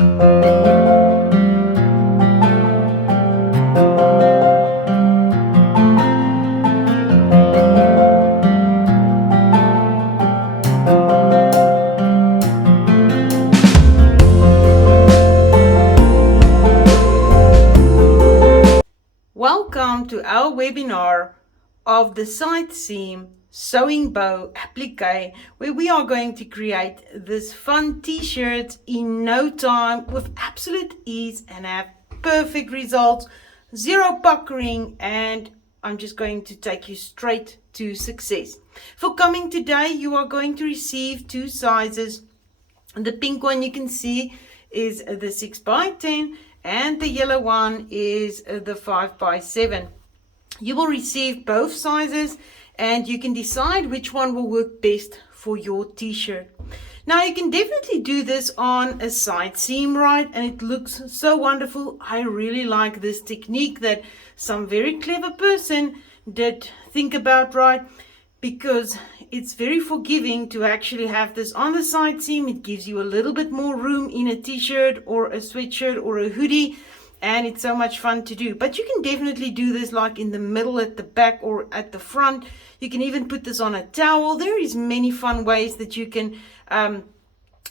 Welcome to our webinar of the Side Seam Sewing Bow Applique, where we are going to create this fun t-shirt in no time with absolute ease and have perfect results, zero puckering, and I'm just going to take you straight to success. For coming today, you are going to receive two sizes. The pink one you can see is the 6x10 and the yellow one is the 5x7. You will receive both sizes and you can decide which one will work best for your t-shirt. Now you can definitely do this on a side seam, right? And it looks so wonderful. I really like this technique that some very clever person did think about, right? Because it's very forgiving to actually have this on the side seam. It gives you a little bit more room in a t-shirt or a sweatshirt or a hoodie, and it's so much fun to do. But you can definitely do this like in the middle, at the back, or at the front. You can even put this on a towel. There is many fun ways that you can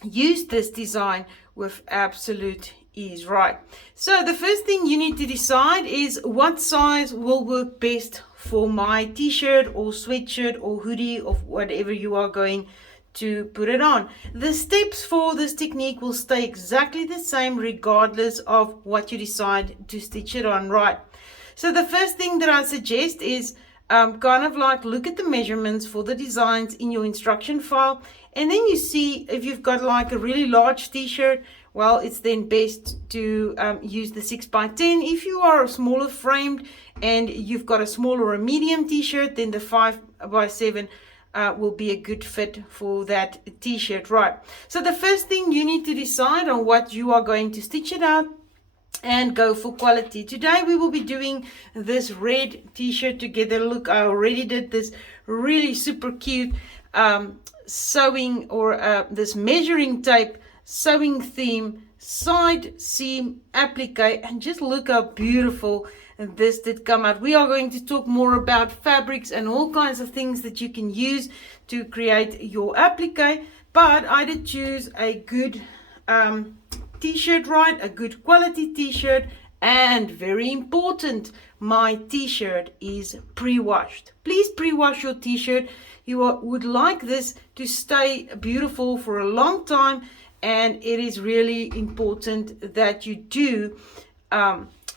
use this design with absolute ease, right? So the first thing you need to decide is what size will work best for my t-shirt or sweatshirt or hoodie or whatever you are going to put it on. The steps for this technique will stay exactly the same regardless of what you decide to stitch it on, right? So the first thing that I suggest is kind of like look at the measurements for the designs in your instruction file, and then you see if you've got like a really large t-shirt, well, it's then best to use the 6x10. If you are smaller framed and you've got a small or a medium t-shirt, then the 5x7 will be a good fit for that t-shirt, right? So the first thing you need to decide on what you are going to stitch it out and go for quality. Today we will be doing this red t-shirt together. Look, I already did this really super cute sewing or this measuring tape sewing theme side seam applique, and just look how beautiful this did come out. We are going to talk more about fabrics and all kinds of things that you can use to create your applique, but I did choose a good t-shirt, right? A good quality t-shirt, and very important, my t-shirt is pre-washed. Please pre-wash your t-shirt. You would like this to stay beautiful for a long time, and it is really important that you do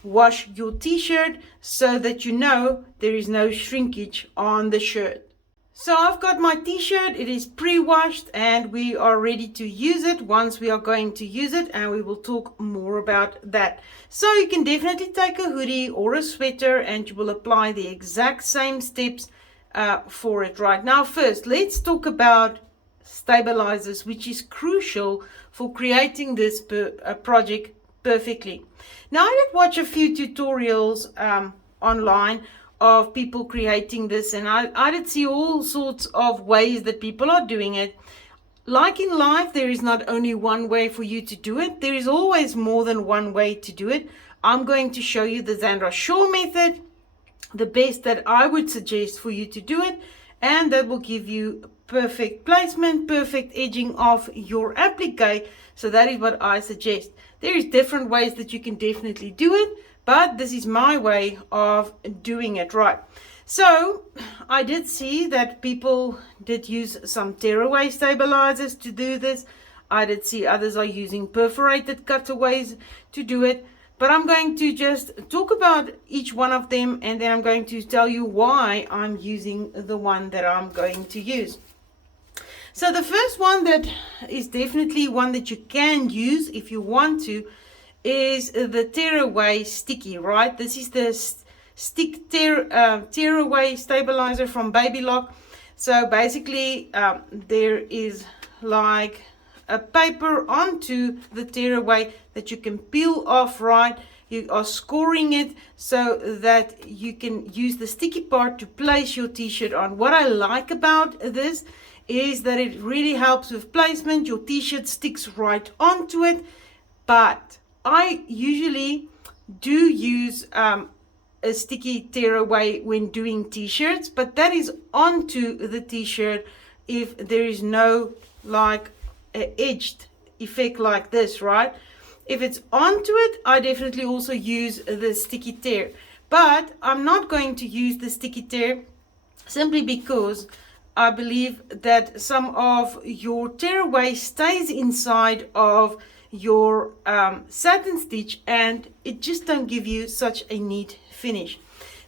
wash your t-shirt so that you know there is no shrinkage on the shirt. So I've got my t-shirt, it is pre-washed, and we are ready to use it once we are going to use it, and we will talk more about that. So you can definitely take a hoodie or a sweater and you will apply the exact same steps for it right now. First, let's talk about stabilizers, which is crucial for creating this project perfectly. Now, I did watch a few tutorials online of people creating this, and I did see all sorts of ways that people are doing it. Like in life, there is not only one way for you to do it. There is always more than one way to do it. I'm going to show you the Zandra Shaw method, the best that I would suggest for you to do it, and that will give you perfect placement, perfect edging of your applique. So that is what I suggest. There is different ways that you can definitely do it, but this is my way of doing it, right? So I did see that people did use some tearaway stabilizers to do this. I did see others are using perforated cutaways to do it, but I'm going to just talk about each one of them, and then I'm going to tell you why I'm using the one that I'm going to use. So the first one that is definitely one that you can use if you want to is the tearaway sticky, right? This is the stick tearaway stabilizer from Baby Lock. So basically there is like a paper onto the tearaway that you can peel off, right? You are scoring it so that you can use the sticky part to place your t-shirt on. What I like about this is that it really helps with placement. Your t-shirt sticks right onto it. but I usually do use a sticky tearaway when doing t-shirts, but that is onto the t-shirt if there is no like edged effect like this, right? If it's onto it, I definitely also use the sticky tear, but I'm not going to use the sticky tear simply because I believe that some of your tearaway stays inside of your satin stitch, and it just don't give you such a neat finish.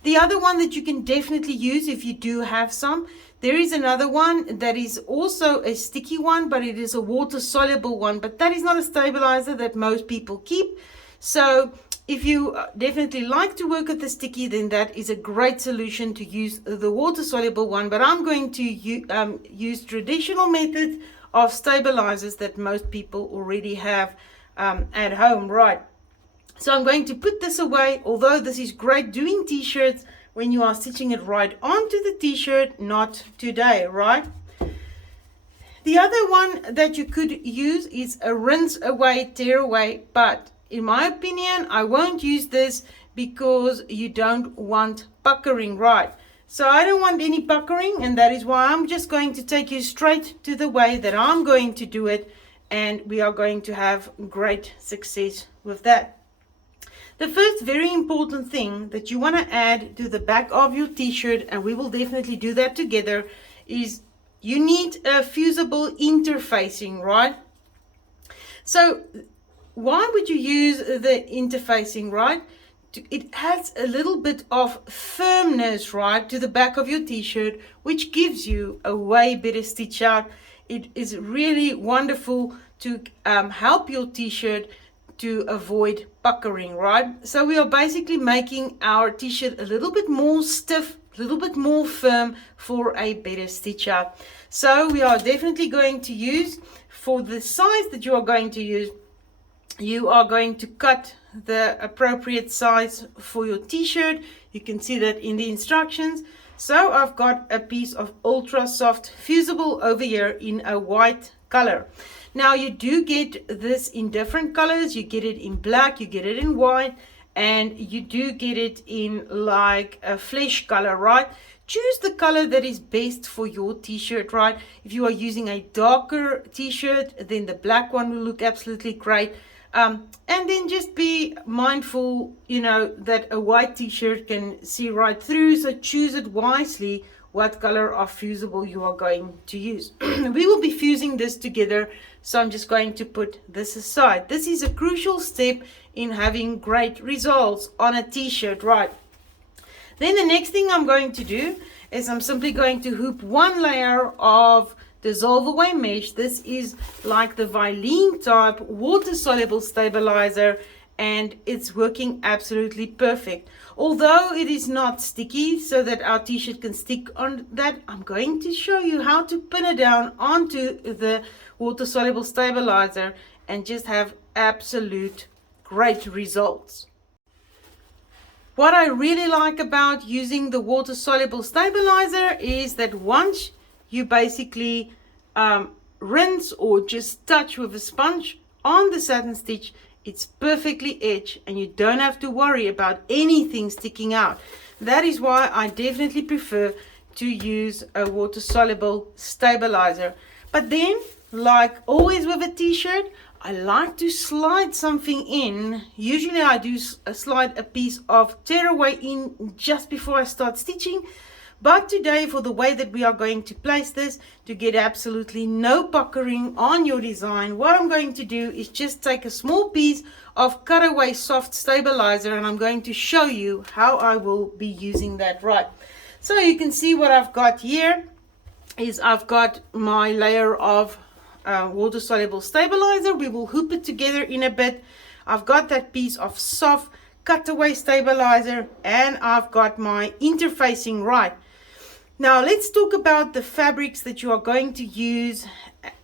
The other one that you can definitely use if you do have some, there is another one that is also a sticky one, but it is a water soluble one, but that is not a stabilizer that most people keep. So if you definitely like to work with the sticky, then that is a great solution to use the water soluble one. But I'm going to use traditional methods of stabilizers that most people already have at home, right? So I'm going to put this away, although this is great doing t-shirts when you are stitching it right onto the t-shirt, not today, right? The other one that you could use is a rinse away, tear away, but in my opinion, I won't use this because you don't want puckering, right? So I don't want any puckering, and that is why I'm just going to take you straight to the way that I'm going to do it, and we are going to have great success with that. The first very important thing that you want to add to the back of your t-shirt, and we will definitely do that together, is you need a fusible interfacing, right? So why would you use the interfacing, right? It adds a little bit of firmness, right, to the back of your t-shirt, which gives you a way better stitch out. It is really wonderful to help your t-shirt to avoid puckering, right? So we are basically making our t-shirt a little bit more stiff, a little bit more firm for a better stitch out. So we are definitely going to use, for the size that you are going to use, you are going to cut the appropriate size for your t-shirt. You can see that in the instructions. So I've got a piece of ultra soft fusible over here in a white color. Now you do get this in different colors. You get it in black, you get it in white, and you do get it in like a flesh color, right? Choose the color that is best for your t-shirt, right? If you are using a darker t-shirt, then the black one will look absolutely great. And then just be mindful, you know, that a white t-shirt can see right through, so choose it wisely what color of fusible you are going to use. We will be fusing this together, so I'm just going to put this aside. This is a crucial step in having great results on a t-shirt, right? Then the next thing I'm going to do is I'm simply going to hoop one layer of dissolve away mesh. This is like the Vilene type water soluble stabilizer, and it's working absolutely perfect. Although it is not sticky so that our t-shirt can stick on that, I'm going to show you how to pin it down onto the water soluble stabilizer and just have absolute great results. What I really like about using the water soluble stabilizer is that once you basically rinse or just touch with a sponge on the satin stitch, it's perfectly etched and you don't have to worry about anything sticking out. That is why I definitely prefer to use a water soluble stabilizer. But then, like always with a t-shirt, I like to slide something in. Usually I do slide a piece of tearaway in just before I start stitching. But today, for the way that we are going to place this to get absolutely no puckering on your design, what I'm going to do is just take a small piece of cutaway soft stabilizer, and I'm going to show you how I will be using that, right? So you can see what I've got here is I've got my layer of water soluble stabilizer. We will hoop it together in a bit. I've got that piece of soft cutaway stabilizer, and I've got my interfacing, right? Now let's talk about the fabrics that you are going to use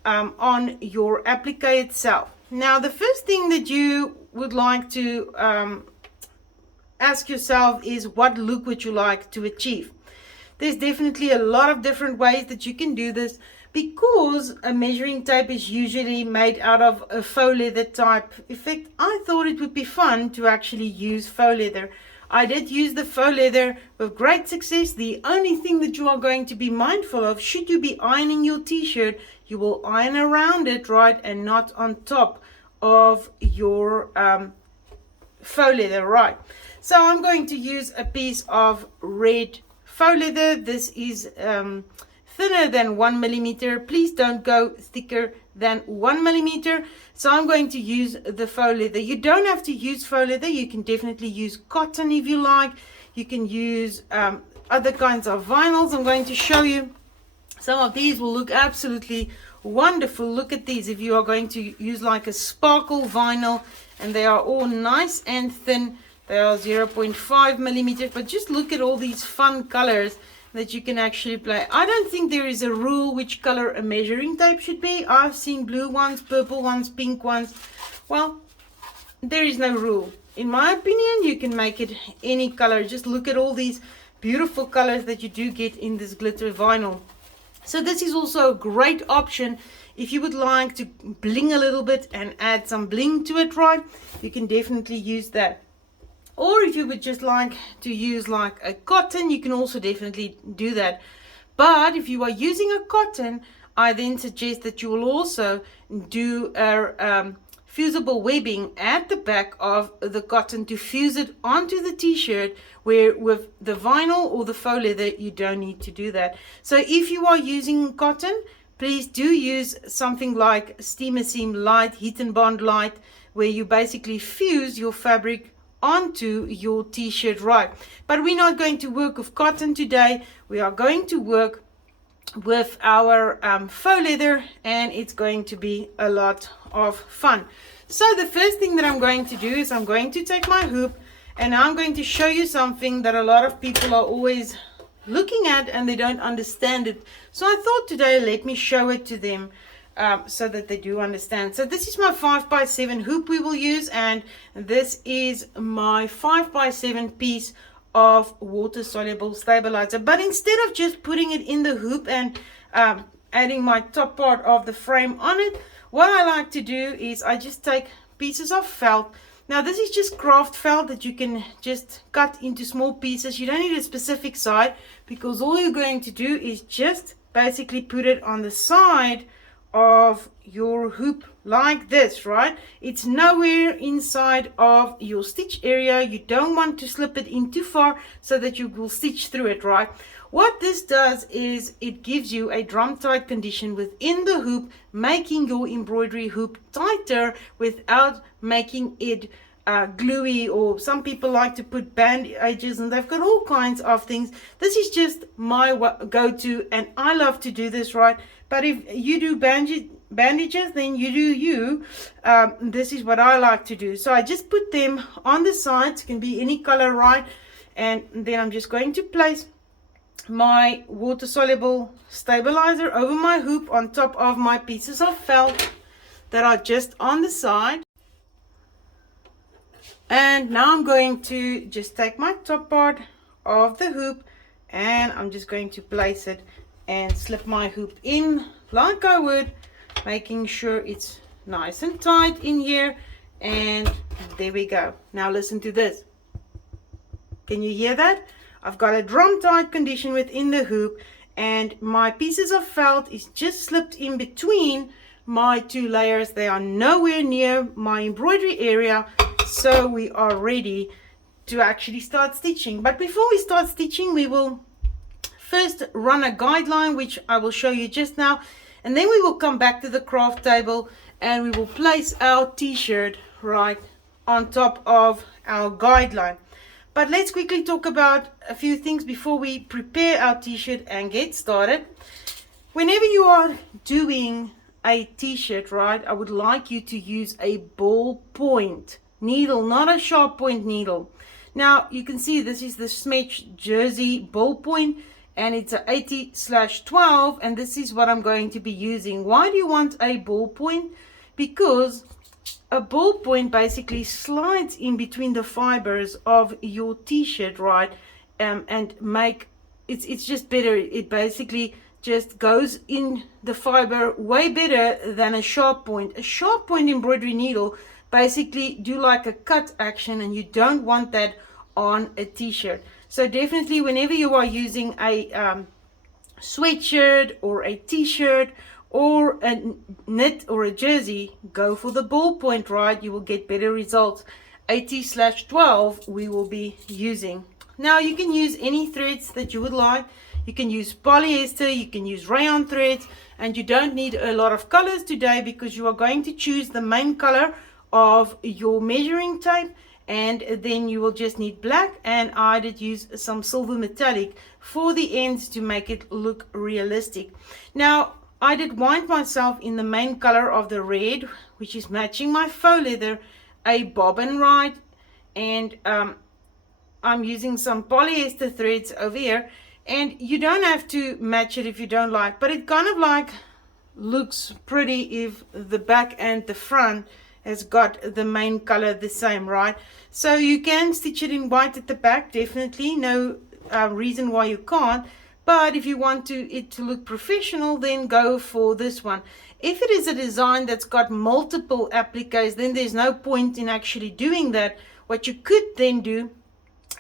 on your applique itself. Now the first thing that you would like to ask yourself is, what look would you like to achieve? There's definitely a lot of different ways that you can do this, Because a measuring tape is usually made out of a faux leather type effect, I thought it would be fun to actually use faux leather. I did use the faux leather with great success. The only thing that you are going to be mindful of, should you be ironing your t-shirt, you will iron around it, right, and not on top of your faux leather, right? So I'm going to use a piece of red faux leather. This is thinner than 1 millimeter. Please don't go thicker than 1 millimeter. So I'm going to use the faux leather. You don't have to use faux leather. You can definitely use cotton if you like. You can use other kinds of vinyls. I'm going to show you. Some of these will look absolutely wonderful. Look at these. If you are going to use like a sparkle vinyl, and they are all nice and thin. They are 0.5 millimeters, but just look at all these fun colors that you can actually play. I don't think there is a rule which color a measuring tape should be. I've seen blue ones, purple ones, pink ones. Well, there is no rule. In my opinion, you can make it any color. Just look at all these beautiful colors that you do get in this glitter vinyl. So this is also a great option if you would like to bling a little bit and add some bling to it, right? You can definitely use that. Or if you would just like to use like a cotton, you can also definitely do that. But if you are using a cotton, I then suggest that you will also do a fusible webbing at the back of the cotton to fuse it onto the t-shirt, where with the vinyl or the faux leather you don't need to do that. So if you are using cotton, please do use something like steamer seam light, heat and bond light, where you basically fuse your fabric onto your t-shirt, right? But we're not going to work with cotton today. We are going to work with our faux leather, and it's going to be a lot of fun. So the first thing that I'm going to do is I'm going to take my hoop, and I'm going to show you something that a lot of people are always looking at and they don't understand it. So I thought today, let me show it to them so that they do understand. So this is my 5x7 hoop we will use, and this is my 5x7 piece of water soluble stabilizer. But instead of just putting it in the hoop and adding my top part of the frame on it, what I like to do is I just take pieces of felt. Now this is just craft felt that you can just cut into small pieces. You don't need a specific side, because all you're going to do is just basically put it on the side of your hoop like this, right? It's nowhere inside of your stitch area. You don't want to slip it in too far so that you will stitch through it, right? What this does is it gives you a drum tight condition within the hoop, making your embroidery hoop tighter without making it gluey, or some people like to put bandages, and they've got all kinds of things. This is just my go-to, and I love to do this, right? But if you do bandages, then you do you. This is what I like to do. So I just put them on the sides. It can be any color, right? And then I'm just going to place my water soluble stabilizer over my hoop on top of my pieces of felt that are just on the side. And now I'm going to just take my top part of the hoop, and I'm just going to place it and slip my hoop in like I would, making sure it's nice and tight in here. And there we go. Now listen to this. Can you hear that? I've got a drum tight condition within the hoop, and my pieces of felt is just slipped in between my two layers. They are nowhere near my embroidery area, so we are ready to actually start stitching. But before we start stitching, we will first run a guideline, which I will show you just now, and then we will come back to the craft table and we will place our t-shirt right on top of our guideline. But let's quickly talk about a few things before we prepare our t-shirt and get started. Whenever you are doing a t-shirt, right, I would like you to use a ballpoint needle, not a sharp point needle. Now you can see this is the Smetch Jersey ballpoint, and it's a 80/12, and this is what I'm going to be using. Why do you want a ballpoint? Because a ballpoint basically slides in between the fibers of your t-shirt, right? And make it's just better. It basically just goes in the fiber way better than a sharp point. A sharp point embroidery needle basically do like a cut action, and you don't want that on a t-shirt. So definitely whenever you are using a sweatshirt or a t-shirt or a knit or a jersey, go for the ballpoint, right? You will get better results. 80/12 we will be using. Now you can use any threads that you would like. You can use polyester, you can use rayon threads, and you don't need a lot of colors today because you are going to choose the main color of your measuring tape, and then you will just need black, and I did use some silver metallic for the ends to make it look realistic. Now I did wind myself in the main color of the red, which is matching my faux leather, a bobbin, right? And I'm using some polyester threads over here, and you don't have to match it if you don't like, but it kind of like looks pretty if the back and the front has got the main color the same, right? So you can stitch it in white at the back, definitely no reason why you can't. But if you want it to look professional, then go for this one. If it is a design that's got multiple appliques, then there's no point in actually doing that. What you could then do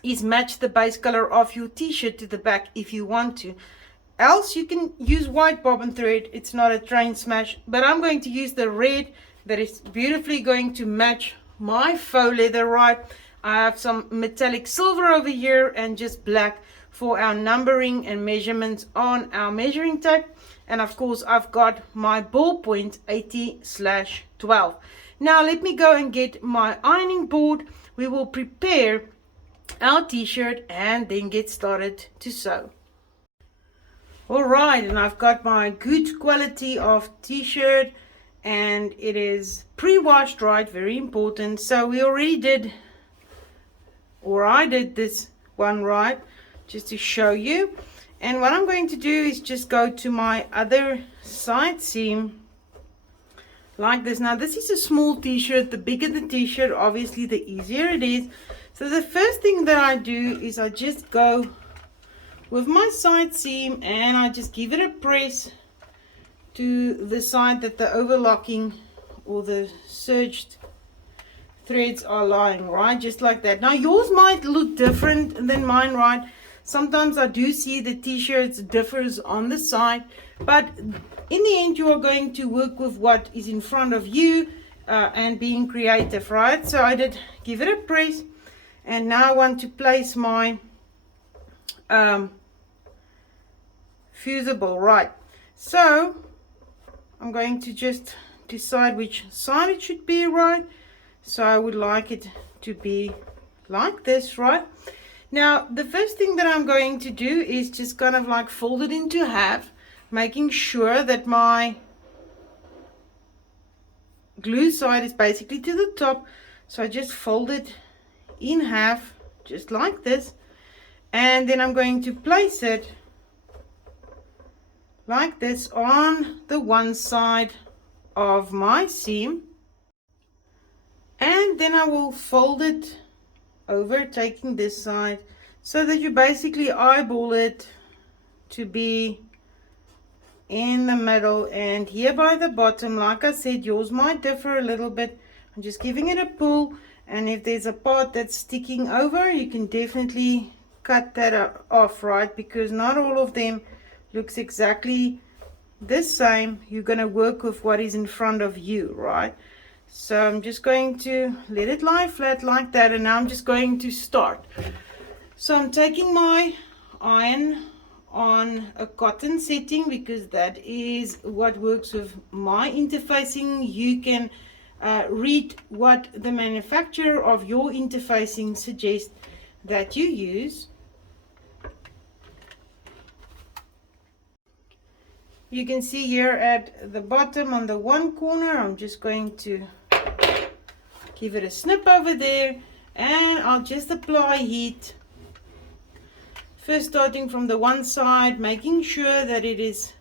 is match the base color of your t-shirt to the back if you want to. Else you can use white bobbin thread. It's not a train smash, but I'm going to use the red that is beautifully going to match my faux leather, right? I have some metallic silver over here and just black for our numbering and measurements on our measuring tape. And of course I've got my ballpoint 80/12. Now let me go and get my ironing board. We will prepare our t-shirt and then get started to sew. All right, and I've got my good quality of t-shirt, and it is pre-washed, right? Very important. So we already did, or I did this one, right, just to show you. And what I'm going to do is just go to my other side seam like this. Now this is a small t-shirt. The bigger the t-shirt, obviously the easier it is. So the first thing that I do is I just go with my side seam and I just give it a press to the side that the overlocking or the serged threads are lying, right? Just like that. Now yours might look different than mine, right? Sometimes I do see the t-shirts differs on the side, but in the end you are going to work with what is in front of you and being creative, right? So I did give it a press. And now I want to place my fusible, right? So I'm going to just decide which side it should be, right? So I would like it to be like this, right? Now the first thing that I'm going to do is just kind of like fold it into half, making sure that my glue side is basically to the top. So I just fold it in half just like this, and then I'm going to place it like this on the one side of my seam, and then I will fold it over, taking this side, so that you basically eyeball it to be in the middle. And here by the bottom, like I said, yours might differ a little bit. I'm just giving it a pull, and if there's a part that's sticking over, you can definitely cut that off, right? Because not all of them looks exactly the same. You're going to work with what is in front of you, right? So I'm just going to let it lie flat like that, and now I'm just going to start. So I'm taking my iron on a cotton setting because that is what works with my interfacing. You can read what the manufacturer of your interfacing suggests that you use. You can see here at the bottom on the one corner, I'm just going to give it a snip over there, and I'll just apply heat. First starting from the one side, making sure that it is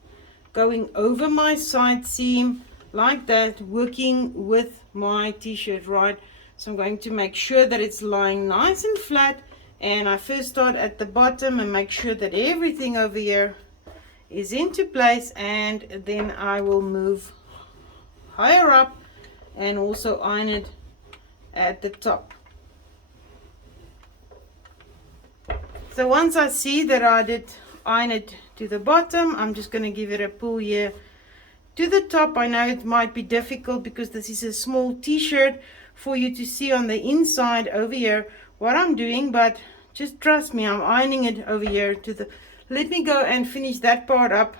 going over my side seam like that, working with my t-shirt, right? So I'm going to make sure that it's lying nice and flat, and I first start at the bottom and make sure that everything over here is into place, and then I will move higher up and also iron it at the top. So once I see that I did iron it to the bottom, I'm just going to give it a pull here to the top. I know it might be difficult because this is a small t-shirt for you to see on the inside over here what I'm doing, but just trust me, I'm ironing it over here to the, let me go and finish that part up,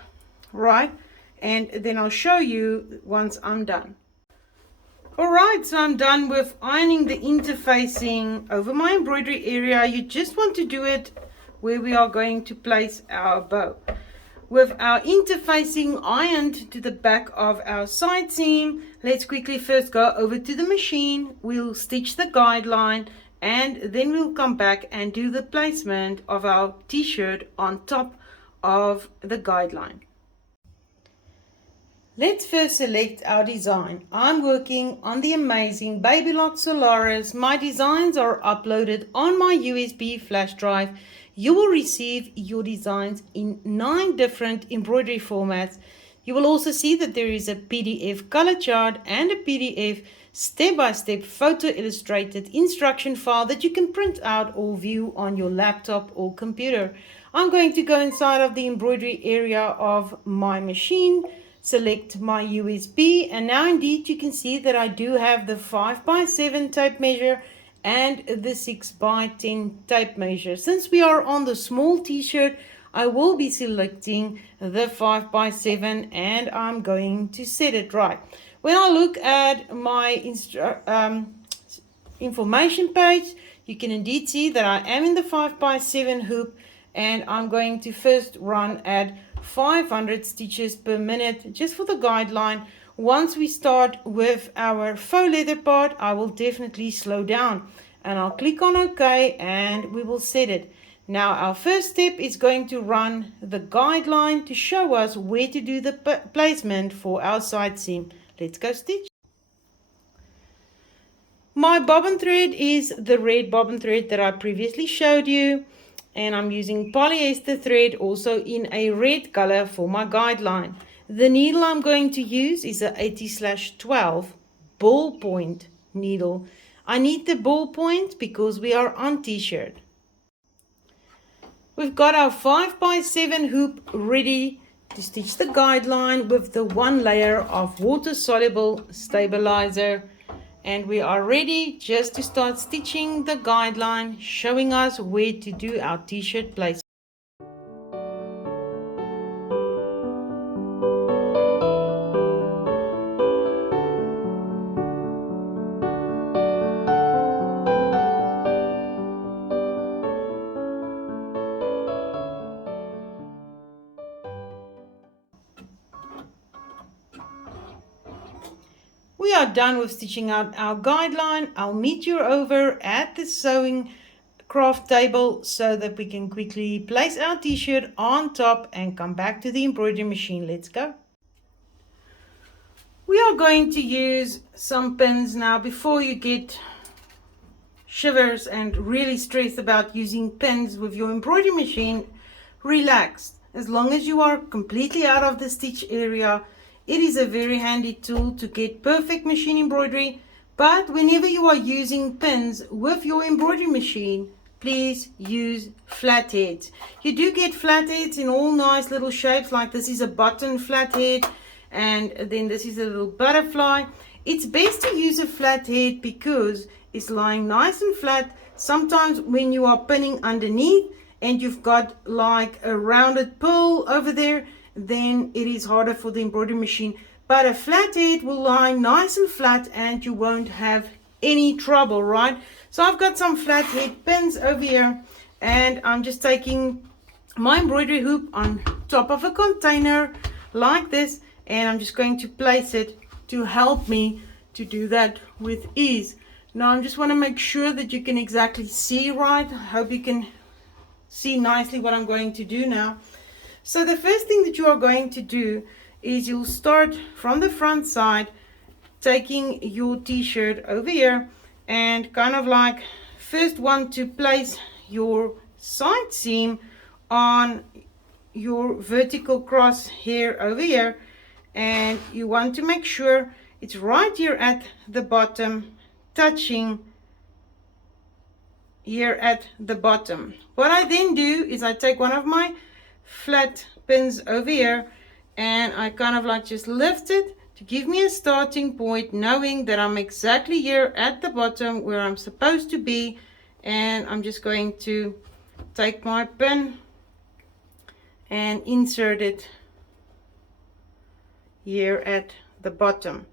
right, and then I'll show you once I'm done. Alright, so I'm done with ironing the interfacing over my embroidery area. You just want to do it where we are going to place our bow. With our interfacing ironed to the back of our side seam, let's quickly first go over to the machine. We'll stitch the guideline and then we'll come back and do the placement of our t-shirt on top of the guideline. Let's first select our design. I'm working on the amazing Baby Lock Solaris. My designs are uploaded on my USB flash drive. You will receive your designs in 9 different embroidery formats. You will also see that there is a PDF color chart and a PDF step-by-step photo illustrated instruction file that you can print out or view on your laptop or computer. I'm going to go inside of the embroidery area of my machine, select my USB, and now indeed you can see that I do have the 5x7 tape measure and the 6x10 tape measure. Since we are on the small t-shirt, I will be selecting the 5x7 and I'm going to set it right. When I look at my information page, you can indeed see that I am in the 5x7 hoop, and I'm going to first run at 500 stitches per minute just for the guideline. Once we start with our faux leather part, I will definitely slow down and I'll click on OK and we will set it. Now our first step is going to run the guideline to show us where to do the placement for our side seam. Let's go stitch. My bobbin thread is the red bobbin thread that I previously showed you, and I'm using polyester thread also in a red color for my guideline. The needle I'm going to use is a 80/12 ballpoint needle. I need the ballpoint because we are on t-shirt. We've got our 5x7 hoop ready to stitch the guideline with the 1 layer of water soluble stabilizer, and we are ready just to start stitching the guideline, showing us where to do our t-shirt placement. We are done with stitching out our guideline. I'll meet you over at the sewing craft table so that we can quickly place our t-shirt on top and come back to the embroidery machine. Let's go. We are going to use some pins now. Before you get shivers and really stressed about using pins with your embroidery machine, relax. As long as you are completely out of the stitch area, it is a very handy tool to get perfect machine embroidery. But whenever you are using pins with your embroidery machine, please use flatheads. You do get flatheads in all nice little shapes, like this is a button flathead, and then this is a little butterfly. It's best to use a flathead because it's lying nice and flat. Sometimes when you are pinning underneath and you've got like a rounded pearl over there, then it is harder for the embroidery machine. But a flathead will lie nice and flat and you won't have any trouble, right? So I've got some flathead pins over here, and I'm just taking my embroidery hoop on top of a container like this, and I'm just going to place it to help me to do that with ease. Now I just want to make sure that you can exactly see right. I hope you can see nicely what I'm going to do now. So the first thing that you are going to do is you'll start from the front side, taking your t-shirt over here and kind of like first want to place your side seam on your vertical cross here over here, and you want to make sure it's right here at the bottom, touching here at the bottom. What I then do is I take one of my flat pins over here and I kind of like just lift it to give me a starting point, knowing that I'm exactly here at the bottom where I'm supposed to be. And I'm just going to take my pin and insert it here at the bottom.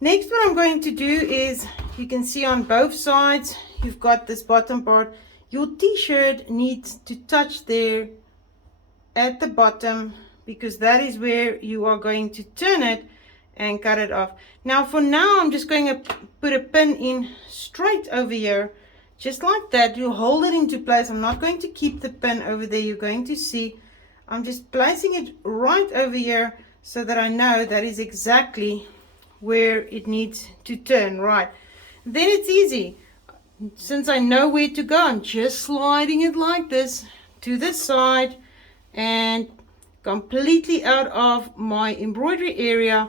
Next, what I'm going to do is, you can see on both sides, you've got this bottom part. Your t-shirt needs to touch there at the bottom, because that is where you are going to turn it and cut it off. Now, for now, I'm just going to put a pin in straight over here, just like that. You hold it into place. I'm not going to keep the pin over there. You're going to see I'm just placing it right over here so that I know that is exactly where it needs to turn. Right, then it's easy. Since I know where to go, I'm just sliding it like this to the side and completely out of my embroidery area.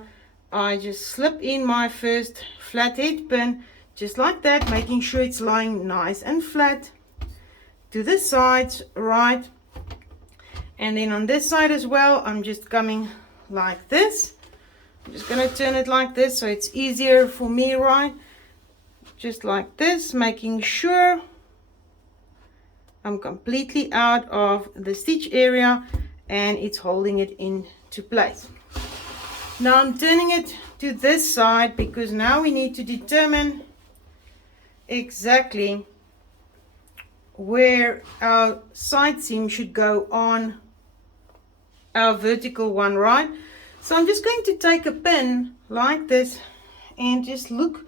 I just slip in my first flathead pin, just like that, making sure it's lying nice and flat to the sides, right? And then on this side as well, I'm just coming like this. I'm just going to turn it like this so it's easier for me, right? Just like this, making sure I'm completely out of the stitch area and it's holding it into place. Now I'm turning it to this side because now we need to determine exactly where our side seam should go on our vertical one, right? So I'm just going to take a pin like this and just look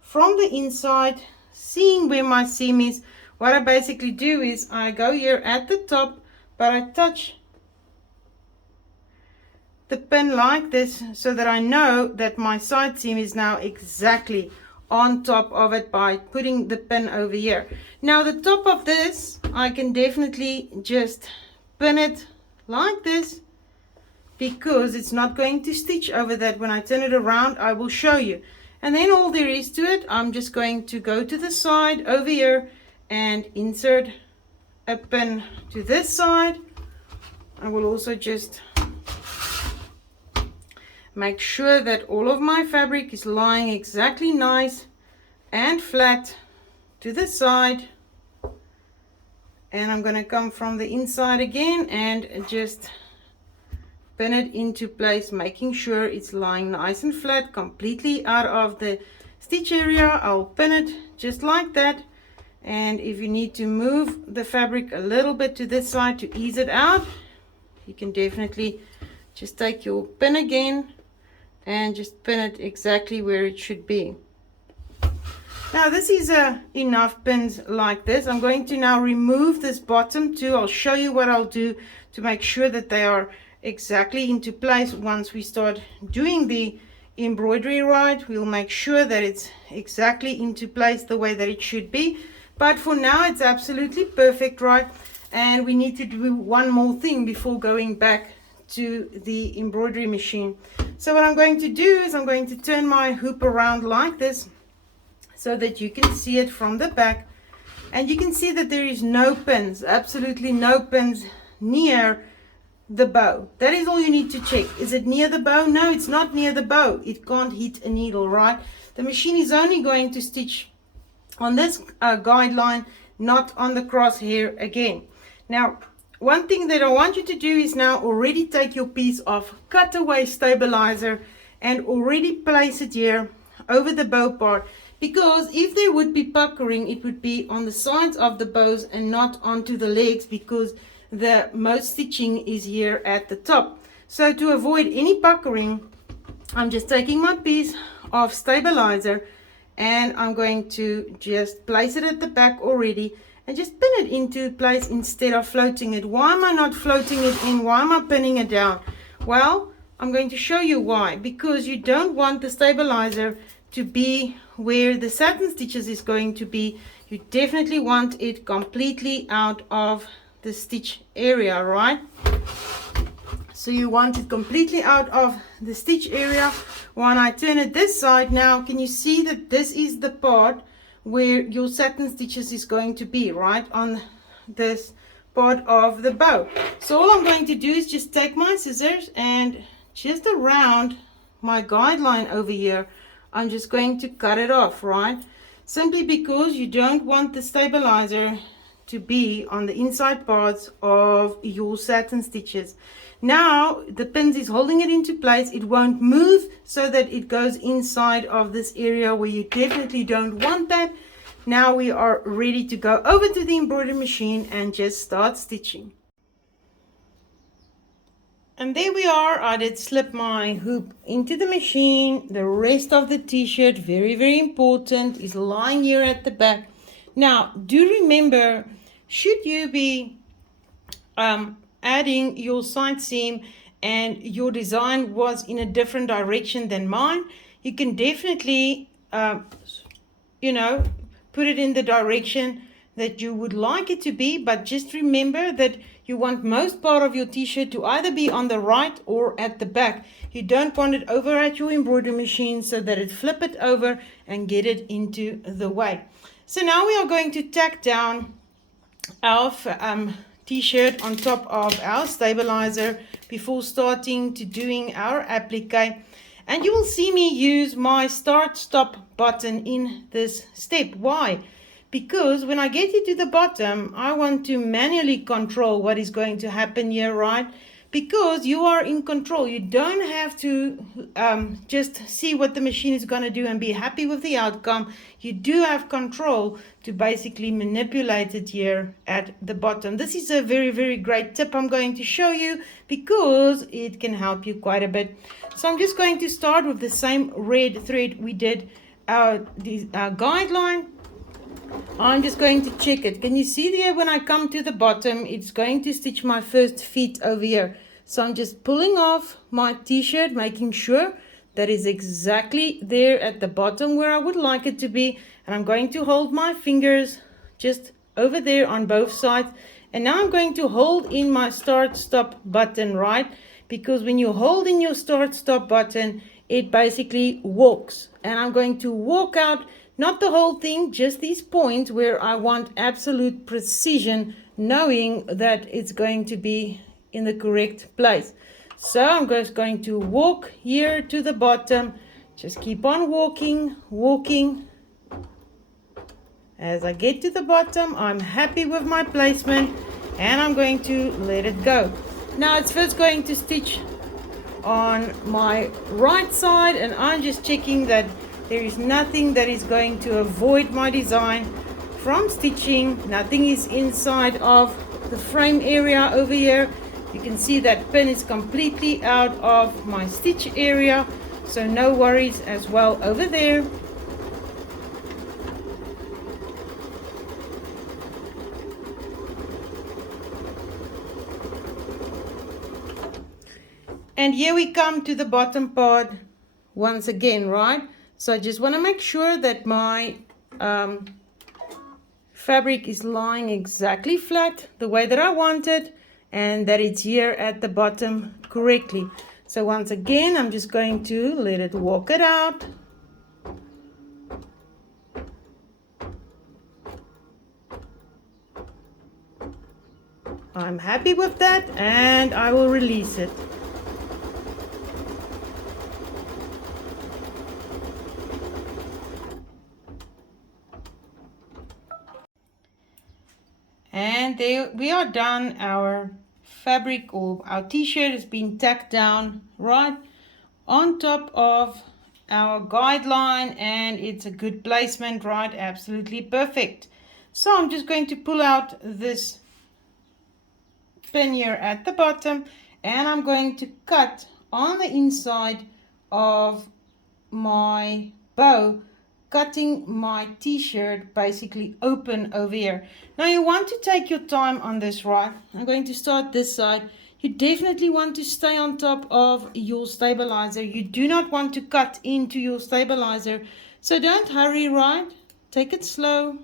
from the inside, seeing where my seam is. What I basically do is I go here at the top, but I touch the pin like this so that I know that my side seam is now exactly on top of it by putting the pin over here. Now the top of this, I can definitely just pin it like this, because it's not going to stitch over that. When I turn it around, I will show you. And then all there is to it, I'm just going to go to the side over here and insert a pin to this side. I will also just make sure that all of my fabric is lying exactly nice and flat to the side. And I'm going to come from the inside again and just pin it into place, making sure it's lying nice and flat, completely out of the stitch area. I'll pin it just like that. And if you need to move the fabric a little bit to this side to ease it out, you can definitely just take your pin again and just pin it exactly where it should be. Now this is enough pins like this. I'm going to now remove this bottom too. I'll show you what I'll do to make sure that they are exactly into place. Once we start doing the embroidery right, we'll make sure that it's exactly into place the way that it should be. But for now, it's absolutely perfect, right? And we need to do one more thing before going back to the embroidery machine. So what I'm going to do is I'm going to turn my hoop around like this so that you can see it from the back. And you can see that there is no pins, absolutely no pins near the bow. That is all you need to check. Is it near the bow? No, it's not near the bow. It can't hit a needle, right? The machine is only going to stitch on this guideline, not on the crosshair again. Now, one thing that I want you to do is now already take your piece of cutaway stabilizer and already place it here over the bow part, because if there would be puckering, it would be on the sides of the bows and not onto the legs, because the most stitching is here at the top. So to avoid any puckering, I'm just taking my piece of stabilizer and I'm going to just place it at the back already, and just pin it into place instead of floating it. Why am I not floating it in? Why am I pinning it down? Well, I'm going to show you why. Because you don't want the stabilizer to be where the satin stitches is going to be. You definitely want it completely out of the stitch area, right? So you want it completely out of the stitch area. When I turn it this side now, can you see that this is the part where your satin stitches is going to be, right on this part of the bow? So all I'm going to do is just take my scissors and just around my guideline over here, I'm just going to cut it off, right? Simply because you don't want the stabilizer to be on the inside parts of your satin stitches. Now the pins is holding it into place. It won't move, so that it goes inside of this area where you definitely don't want that. Now we are ready to go over to the embroidery machine and just start stitching. And there we are. I did slip my hoop into the machine. The rest of the t-shirt, very, very important, is lying here at the back. Now, do remember, should you be adding your side seam and your design was in a different direction than mine, you can definitely, put it in the direction that you would like it to be, but just remember that you want most part of your t-shirt to either be on the right or at the back. You don't want it over at your embroidery machine so that it flip it over and get it into the way. So now we are going to tack down our t-shirt on top of our stabilizer before starting to doing our applique. And you will see me use my start stop button in this step. Why? Because when I get it to the bottom, I want to manually control what is going to happen here, right? Because you are in control. You don't have to just see what the machine is going to do and be happy with the outcome. You do have control to basically manipulate it here at the bottom. This is a very, very great tip I'm going to show you because it can help you quite a bit. So I'm just going to start with the same red thread we did our guideline. I'm just going to check it. Can you see there when I come to the bottom, it's going to stitch my first feet over here. So I'm just pulling off my t-shirt, making sure that is exactly there at the bottom where I would like it to be. And I'm going to hold my fingers just over there on both sides. And now I'm going to hold in my start stop button, right? Because when you hold in your start stop button, it basically walks. And I'm going to walk out, not the whole thing, just these points where I want absolute precision, knowing that it's going to be in the correct place. So I'm just going to walk here to the bottom. Just keep on walking. As I get to the bottom, I'm happy with my placement and I'm going to let it go. Now it's first going to stitch on my right side, and I'm just checking that there is nothing that is going to avoid my design from stitching. Nothing is inside of the frame area over here. You can see that pin is completely out of my stitch area, so no worries as well over there. And here we come to the bottom part once again, right? So I just want to make sure that my fabric is lying exactly flat the way that I want it, and that it's here at the bottom correctly. So once again, I'm just going to let it walk it out. I'm happy with that, and I will release it. And there we are done. Our fabric or our t-shirt has been tacked down right on top of our guideline, and it's a good placement, right? Absolutely perfect. So I'm just going to pull out this pin here at the bottom, and I'm going to cut on the inside of my bow cutting my t-shirt basically open over here. Now you want to take your time on this, right? I'm going to start this side. You definitely want to stay on top of your stabilizer. You do not want to cut into your stabilizer. So don't hurry, right? Take it slow.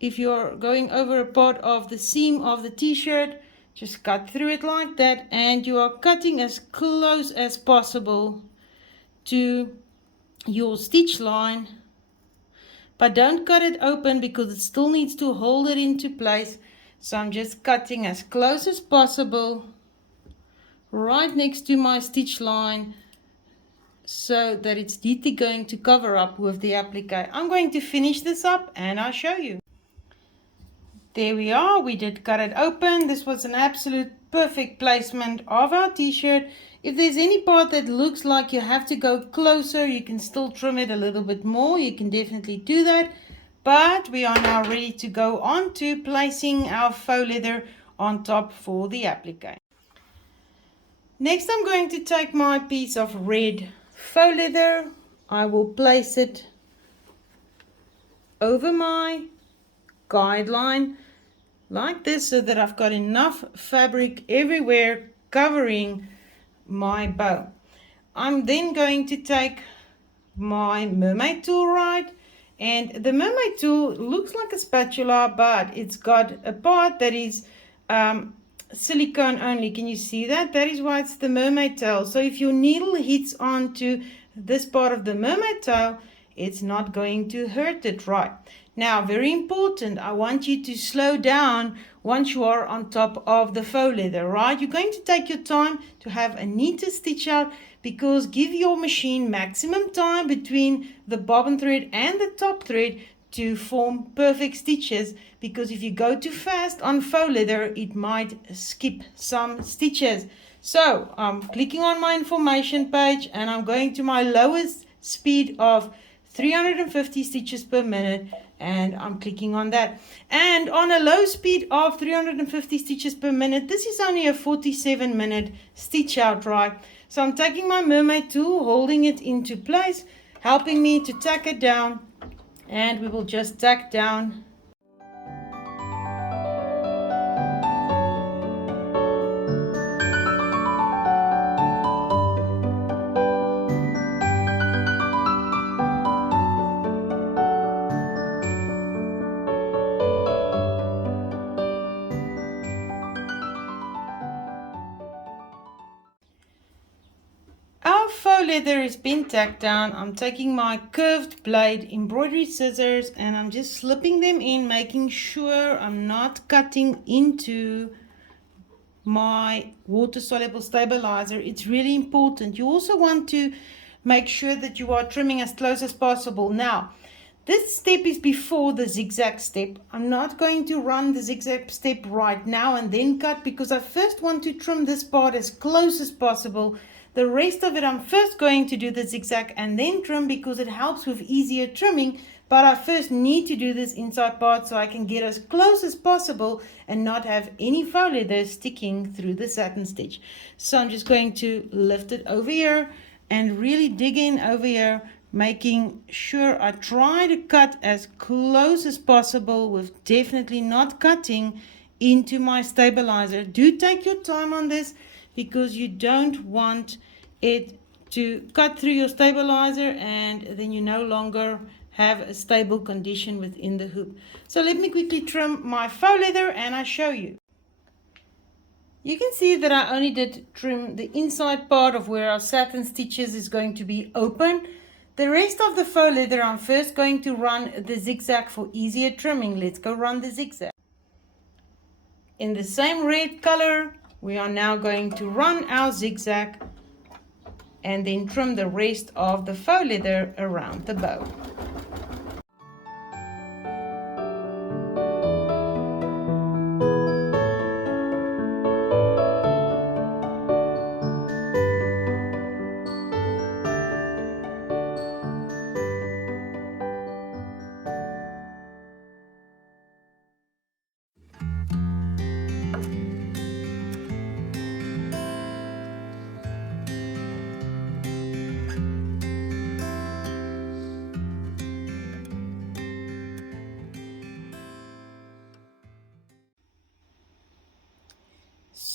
If you're going over a part of the seam of the t-shirt, just cut through it like that, and you are cutting as close as possible to your stitch line, but don't cut it open because it still needs to hold it into place. So I'm just cutting as close as possible right next to my stitch line so that it's neatly going to cover up with the applique. I'm going to finish this up and I'll show you. There we are, we did cut it open. This was an absolute perfect placement of our t-shirt. If there's any part that looks like you have to go closer, you can still trim it a little bit more. You can definitely do that. But we are now ready to go on to placing our faux leather on top for the applique. Next I'm going to take my piece of red faux leather. I will place it over my guideline like this so that I've got enough fabric everywhere covering my bow. I'm then going to take my mermaid tool, right? And the mermaid tool looks like a spatula, but it's got a part that is silicone only. Can you see that? That is why it's the mermaid tail. So if your needle hits onto this part of the mermaid tail, it's not going to hurt it, right? Now, very important, I want you to slow down once you are on top of the faux leather, right? You're going to take your time to have a neater stitch out, because give your machine maximum time between the bobbin thread and the top thread to form perfect stitches, because if you go too fast on faux leather, it might skip some stitches. So I'm clicking on my information page and I'm going to my lowest speed of 350 stitches per minute, and I'm clicking on that. And on a low speed of 350 stitches per minute, this is only a 47-minute stitch out, right? So I'm taking my mermaid tool, holding it into place, helping me to tack it down, and we will just tack down. Our faux leather has been tacked down. I'm taking my curved blade embroidery scissors and I'm just slipping them in, making sure I'm not cutting into my water soluble stabilizer. It's really important. You also want to make sure that you are trimming as close as possible. Now, this step is before the zigzag step. I'm not going to run the zigzag step right now and then cut, because I first want to trim this part as close as possible. The rest of it I'm first going to do the zigzag and then trim, because it helps with easier trimming. But I first need to do this inside part so I can get as close as possible and not have any faux leather sticking through the satin stitch. So I'm just going to lift it over here and really dig in over here, making sure I try to cut as close as possible with definitely not cutting into my stabilizer. Do take your time on this, because you don't want it to cut through your stabilizer and then you no longer have a stable condition within the hoop. So let me quickly trim my faux leather and I show you. You can see that I only did trim the inside part of where our satin stitches is going to be open. The rest of the faux leather I'm first going to run the zigzag for easier trimming. Let's go run the zigzag. In the same red color, we are now going to run our zigzag and then trim the rest of the faux leather around the bow.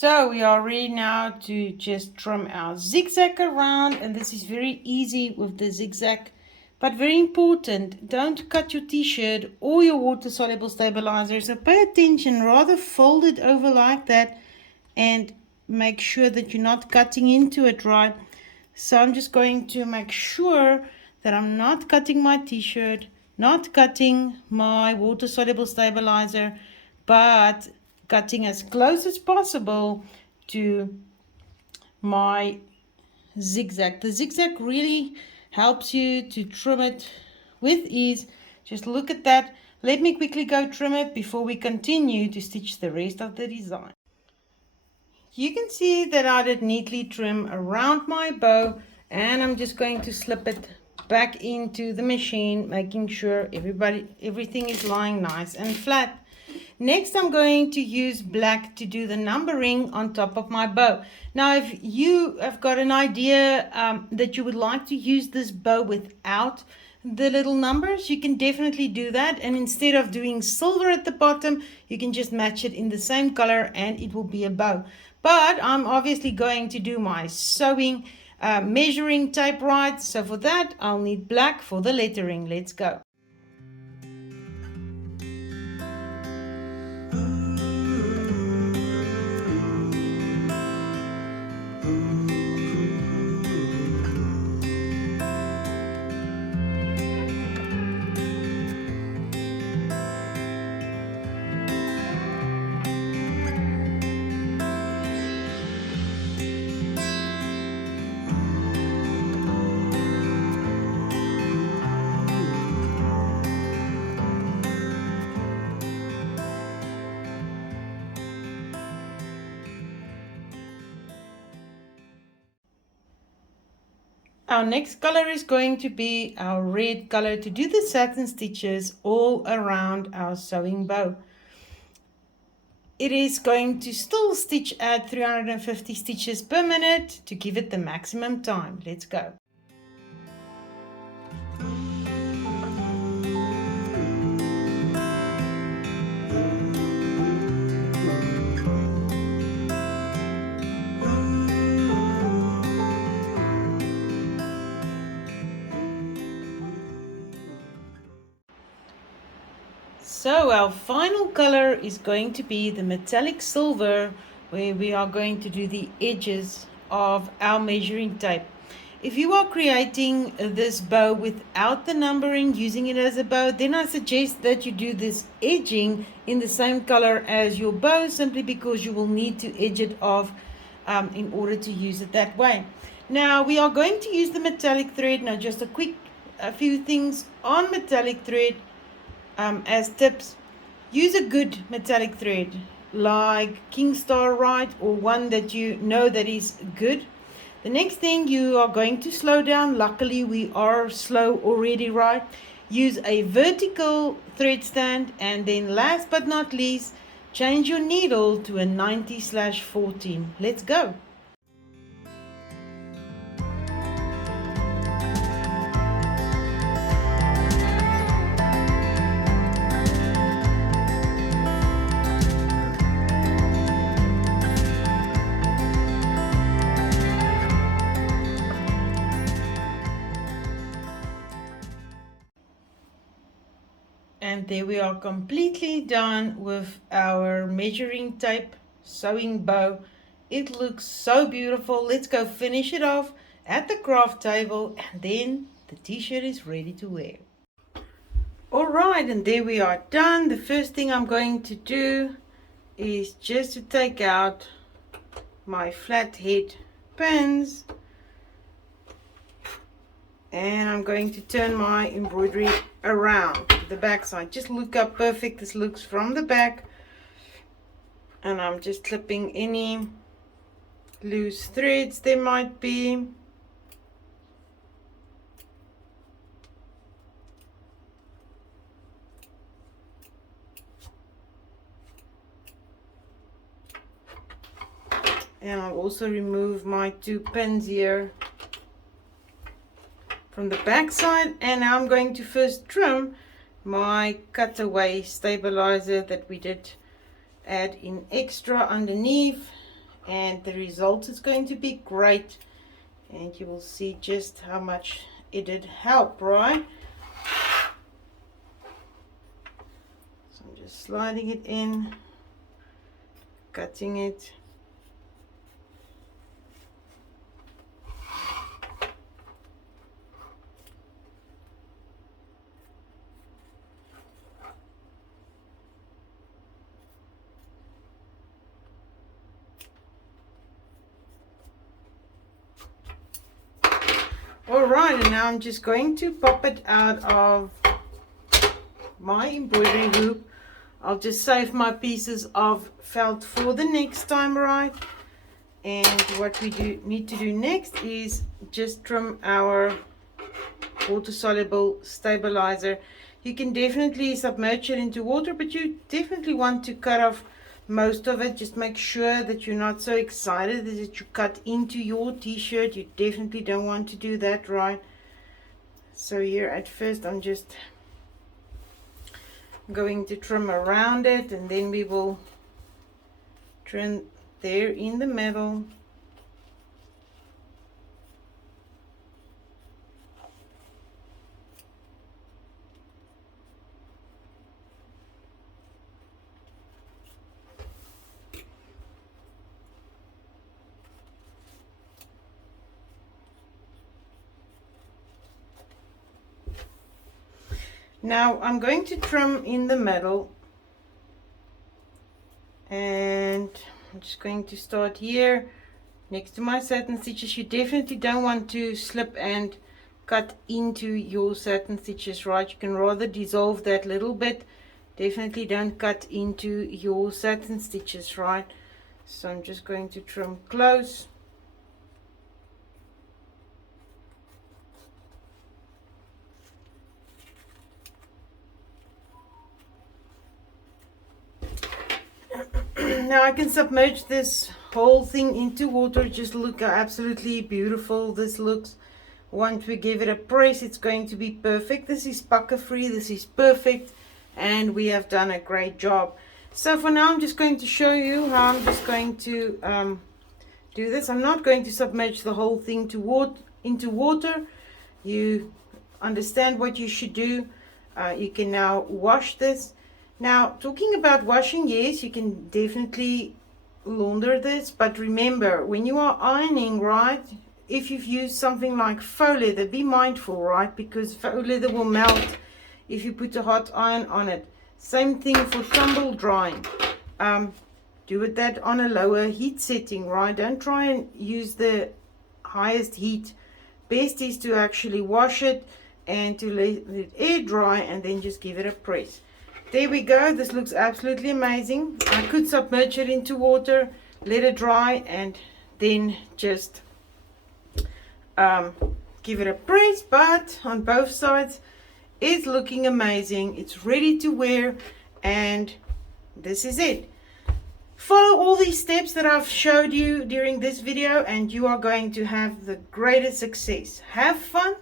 So we are ready now to just trim our zigzag around, and this is very easy with the zigzag, but very important, don't cut your t-shirt or your water soluble stabilizer. So pay attention, rather fold it over like that and make sure that you're not cutting into it, right? So I'm just going to make sure that I'm not cutting my t-shirt, not cutting my water soluble stabilizer, but cutting as close as possible to my zigzag. The zigzag really helps you to trim it with ease. Just look at that. Let me quickly go trim it before we continue to stitch the rest of the design. You can see that I did neatly trim around my bow, and I'm just going to slip it back into the machine, making sure everything is lying nice and flat. Next, I'm going to use black to do the numbering on top of my bow. Now, if you have got an idea that you would like to use this bow without the little numbers, you can definitely do that. And instead of doing silver at the bottom, you can just match it in the same color and it will be a bow. But I'm obviously going to do my sewing measuring tape right. So for that, I'll need black for the lettering. Let's go. Our next color is going to be our red color to do the satin stitches all around our sewing bow. It is going to still stitch at 350 stitches per minute to give it the maximum time. Let's go. So our final color is going to be the metallic silver, where we are going to do the edges of our measuring tape. If you are creating this bow without the numbering, using it as a bow, then I suggest that you do this edging in the same color as your bow, simply because you will need to edge it off in order to use it that way. Now we are going to use the metallic thread. Now just a few things on metallic thread. As tips, use a good metallic thread like Kingstar Right, or one that you know that is good. The next thing, you are going to slow down. Luckily we are slow already, right? Use a vertical thread stand, and then last but not least, change your needle to a 90/14. Let's go. And there we are, completely done with our measuring tape sewing bow. It looks so beautiful. Let's go finish it off at the craft table, and then the t-shirt is ready to wear. Alright, and there we are done. The first thing I'm going to do is just to take out my flat head pins, and I'm going to turn my embroidery around the back side. Just look how perfect this looks from the back. And I'm just clipping any loose threads there might be. And I'll also remove my two pins here from the back side. And now I'm going to first trim my cutaway stabilizer that we did add in extra underneath, and the result is going to be great, and you will see just how much it did help, right? So I'm just sliding it in, cutting it. Alright, and now I'm just going to pop it out of my embroidery hoop. I'll just save my pieces of felt for the next time, right? And what we need to do next is just trim our water-soluble stabilizer. You can definitely submerge it into water, but you definitely want to cut off most of it. Just make sure that you're not so excited that you cut into your t-shirt. You definitely don't want to do that, right? So here at first I'm just going to trim around it, and then we will trim there in the middle. Now I'm going to trim in the middle, and I'm just going to start here next to my satin stitches. You definitely don't want to slip and cut into your satin stitches, right? You can rather dissolve that little bit. Definitely don't cut into your satin stitches, right? So I'm just going to trim close. Now I can submerge this whole thing into water. Just look how absolutely beautiful this looks. Once we give it a press, it's going to be perfect. This is pucker free, this is perfect, and we have done a great job. So for now I'm just going to show you how I'm just going to do this. I'm not going to submerge the whole thing into water. You understand what you should do. You can now wash this. Now, talking about washing, yes, you can definitely launder this, but remember, when you are ironing, right, if you've used something like faux leather, be mindful, right, because faux leather will melt if you put a hot iron on it. Same thing for tumble drying. Do it that on a lower heat setting, right? Don't try and use the highest heat. Best is to actually wash it and to let it air dry, and then just give it a press. There we go. This looks absolutely amazing. I could submerge it into water, let it dry, and then just give it a press. But on both sides, it's looking amazing. It's ready to wear, and this is it. Follow all these steps that I've showed you during this video, and you are going to have the greatest success. Have fun,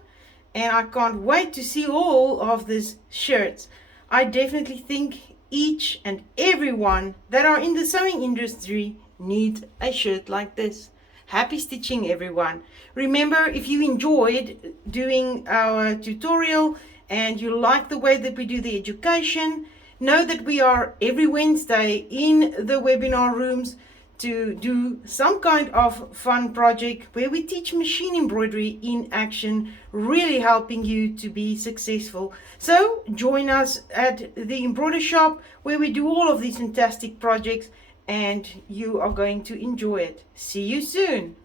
and I can't wait to see all of these shirts. I definitely think each and everyone that are in the sewing industry need a shirt like this. Happy stitching, everyone. Remember, if you enjoyed doing our tutorial and you like the way that we do the education, know that we are every Wednesday in the webinar rooms to do some kind of fun project where we teach machine embroidery in action, really helping you to be successful. So join us at the Embroider Shop, where we do all of these fantastic projects, and you are going to enjoy it. See you soon.